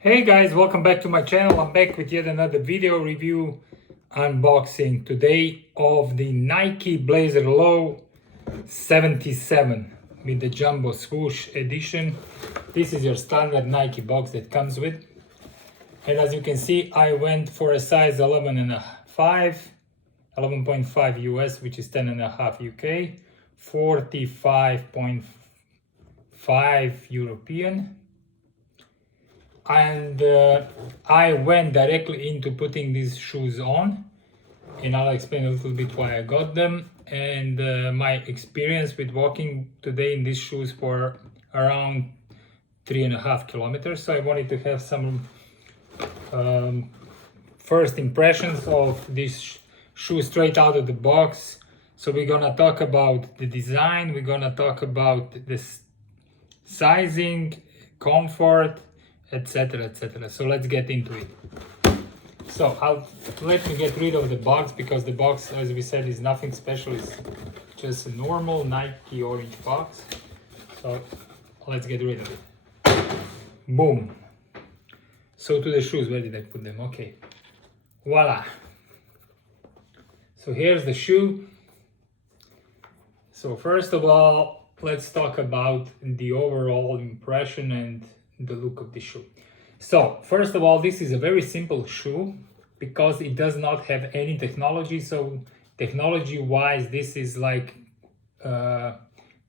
Hey guys, welcome back to my channel. I'm back with yet another video review unboxing today of the Nike Blazer Low 77 with the Jumbo Swoosh edition. This is your standard Nike box that comes with. And as you can see, I went for a size 11.5 US, which is 10.5 UK, 45.5 European. And I went directly into putting these shoes on, and I'll explain a little bit why I got them and my experience with walking today in these shoes for around 3.5 kilometers. So I wanted to have some first impressions of this shoe straight out of the box. So we're gonna talk about the design, we're gonna talk about this sizing, comfort, etc, etc. So let's get into it. So let me get rid of the box, because the box, as we said, is nothing special. It's just a normal Nike orange box. So let's get rid of it. Boom. So to the shoes, where did I put them? Okay, voila. So here's the shoe. So first of all, let's talk about the overall impression and the look of the shoe. So first of all, this is a very simple shoe because it does not have any technology. So technology wise, this is like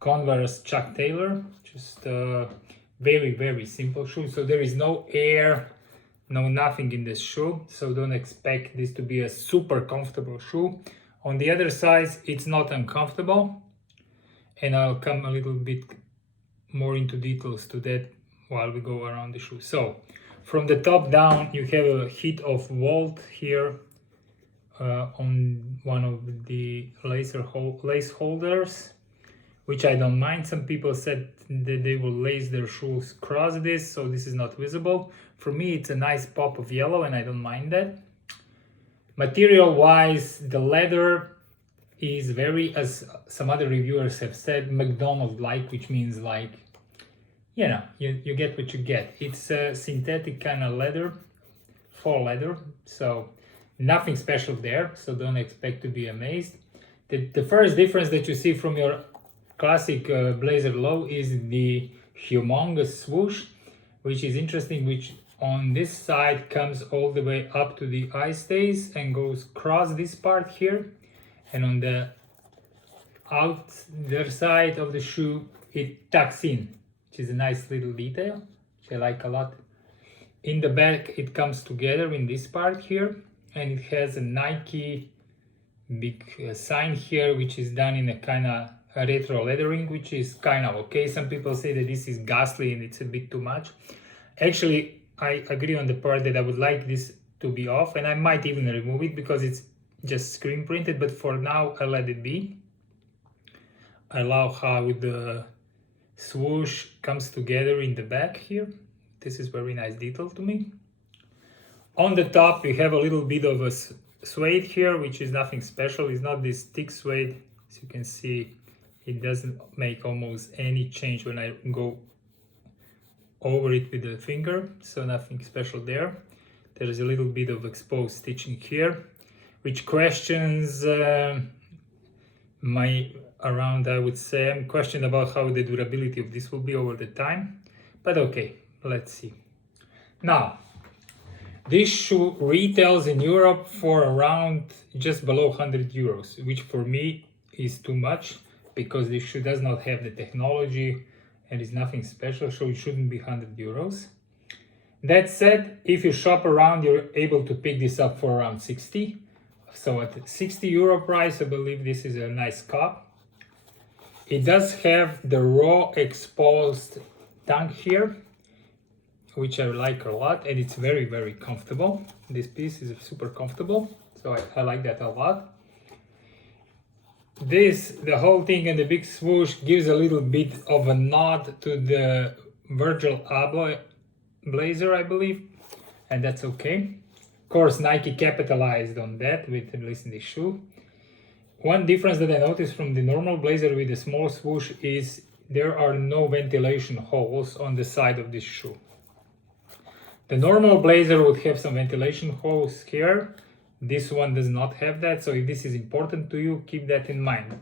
Converse Chuck Taylor, just a very simple shoe. So there is no air, no nothing in this shoe, so don't expect this to be a super comfortable shoe. On the other side, it's not uncomfortable, and I'll come a little bit more into details to that while we go around the shoe. So from the top down, you have a heat of vault here on one of the lace holders, which I don't mind. Some people said that they will lace their shoes across this, so this is not visible. For me, it's a nice pop of yellow, and I don't mind that. Material wise, the leather is very, as some other reviewers have said, McDonald's-like, which means like, you know, you get what you get. It's a synthetic kind of leather, faux leather, so nothing special there, so don't expect to be amazed. The first difference that you see from your classic Blazer Low is the humongous swoosh, which is interesting, which on this side comes all the way up to the eye stays and goes across this part here, and on the other side of the shoe it tucks in, which is a nice little detail, which I like a lot. In the back it comes together in this part here, and it has a Nike big sign here, which is done in a kind of retro lettering, which is kind of okay. Some people say that this is ghastly and it's a bit too much. Actually, I agree on the part that I would like this to be off, and I might even remove it because it's just screen printed, but for now I let it be. I love how the swoosh comes together in the back here. This is very nice detail to me. On the top we have a little bit of a suede here, which is nothing special. It's not this thick suede. As you can see, it doesn't make almost any change when I go over it with the finger, so nothing special there. There is a little bit of exposed stitching here, which questions I would say, I'm questioned about how the durability of this will be over the time, but okay, let's see. Now, this shoe retails in Europe for around just below 100 euros, which for me is too much, because this shoe does not have the technology and is nothing special, so it shouldn't be 100 euros. That said, if you shop around, you're able to pick this up for around 60. So at 60 euro price, I believe this is a nice cup. It does have the raw exposed tongue here, which I like a lot, and it's very comfortable. This piece is super comfortable, so I like that a lot. The whole thing and the big swoosh gives a little bit of a nod to the Virgil Abloh Blazer, I believe, and that's okay. Of course, Nike capitalized on that with at least in the shoe. One difference that I noticed from the normal Blazer with the small swoosh is there are no ventilation holes on the side of this shoe. The normal Blazer would have some ventilation holes here. This one does not have that, so if this is important to you, keep that in mind.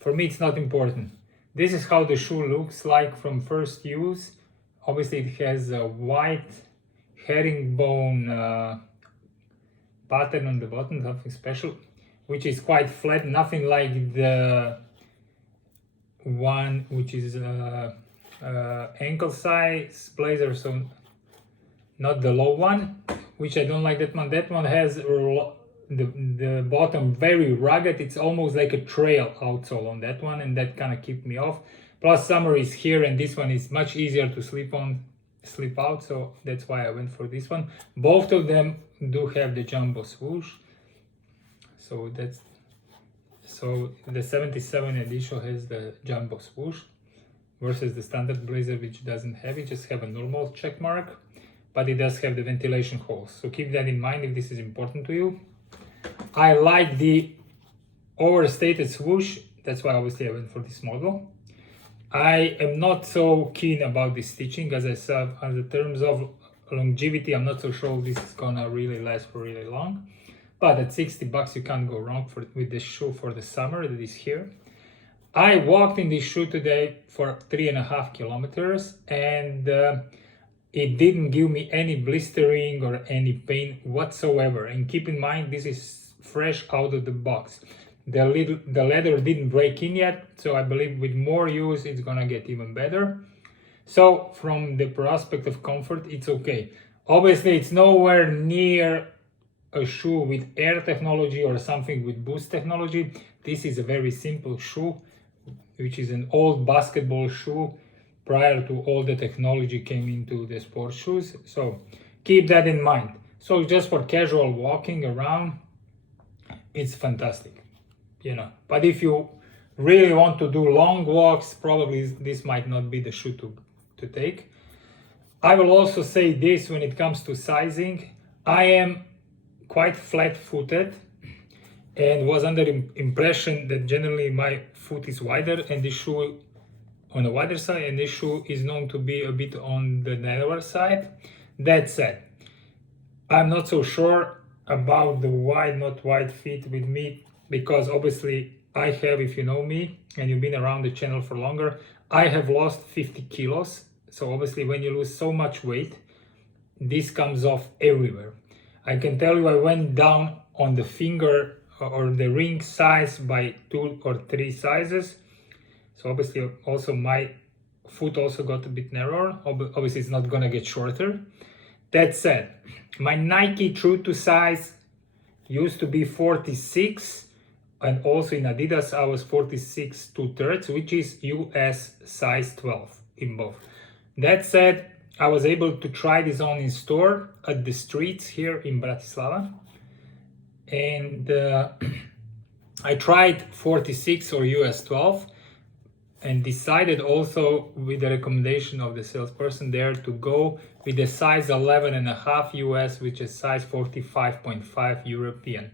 For me, it's not important. This is how the shoe looks like from first use. Obviously, it has a white herringbone pattern on the bottom, something special, which is quite flat, nothing like the one which is ankle size Blazer, so not the low one, which I don't like that one. That one has the bottom very rugged. It's almost like a trail outsole on that one, and that kind of keep me off. Plus summer is here, and this one is much easier to slip out, so that's why I went for this one. Both of them do have the jumbo swoosh, so the 77 edition has the jumbo swoosh versus the standard Blazer, which doesn't have it, just have a normal check mark, but it does have the ventilation holes, so keep that in mind if this is important to you. I like the overstated swoosh, that's why obviously I went for this model. I am not so keen about the stitching, as I said, on the terms of longevity, I'm not so sure this is gonna really last for really long. But at 60 bucks, you can't go wrong with this shoe for the summer that is here. I walked in this shoe today for 3.5 kilometers, and it didn't give me any blistering or any pain whatsoever. And keep in mind, this is fresh out of the box. The leather didn't break in yet, so I believe with more use it's gonna get even better. So from the prospect of comfort, it's okay. Obviously, it's nowhere near a shoe with air technology or something with boost technology. This is a very simple shoe, which is an old basketball shoe prior to all the technology came into the sports shoes. So keep that in mind. So just for casual walking around, it's fantastic, you know. But if you really want to do long walks, probably this might not be the shoe to take. I will also say this when it comes to sizing. I am quite flat-footed and was under impression that generally my foot is wider and this shoe on the wider side, and this shoe is known to be a bit on the narrower side. That said, I'm not so sure about the wide, not wide fit with me, because obviously I have, if you know me and you've been around the channel for longer, I have lost 50 kilos. So obviously when you lose so much weight, this comes off everywhere. I can tell you I went down on the finger or the ring size by 2 or 3 sizes. So obviously also my foot also got a bit narrower. Obviously it's not gonna get shorter. That said, my Nike true to size used to be 46, and also in Adidas I was 46 2/3, which is US size 12 in both. That said, I was able to try this on in store at the streets here in Bratislava, and I tried 46 or US 12 and decided also with the recommendation of the salesperson there to go with the size 11.5 US, which is size 45.5 European.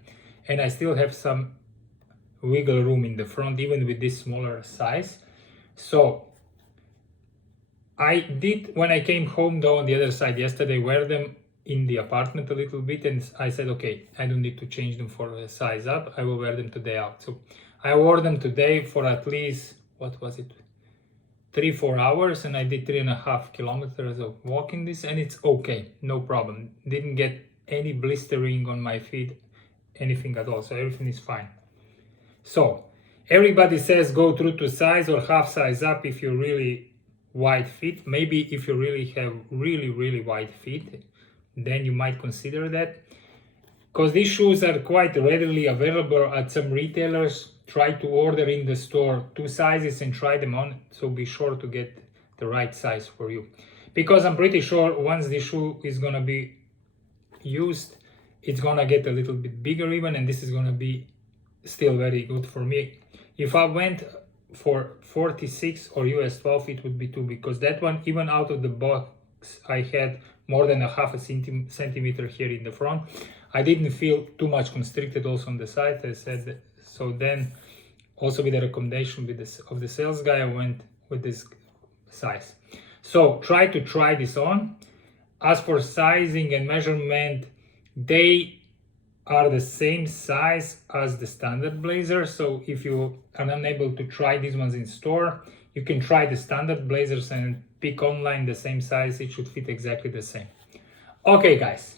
And I still have some wiggle room in the front even with this smaller size. So I did, when I came home though on the other side yesterday, wear them in the apartment a little bit, and I said, okay, I don't need to change them for a size up, I will wear them today out. So I wore them today for at least, what was it, 3-4 hours, and I did 3.5 kilometers of walking this, and it's okay, no problem. Didn't get any blistering on my feet, anything at all, so everything is fine. So everybody says go true to size or half size up if you're really wide feet. Maybe if you really have really wide feet, then you might consider that, because these shoes are quite readily available at some retailers. Try to order in the store 2 sizes and try them on, so be sure to get the right size for you, because I'm pretty sure once the shoe is gonna be used, it's gonna get a little bit bigger even, and this is gonna be still very good for me. If I went for 46 or US 12, it would be 2, because that one, even out of the box, I had more than a half a centimeter here in the front. I didn't feel too much constricted also on the side, I said. So then also with the recommendation of the sales guy, I went with this size. So try this on. As for sizing and measurement, they are the same size as the standard blazer. So if you are unable to try these ones in store, you can try the standard blazers and pick online the same size. It should fit exactly the same. Okay guys,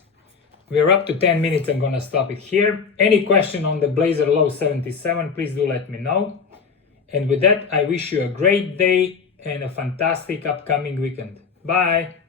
we're up to 10 minutes. I'm gonna stop it here. Any question on the Blazer Low 77, please do let me know. And with that, I wish you a great day and a fantastic upcoming weekend. Bye.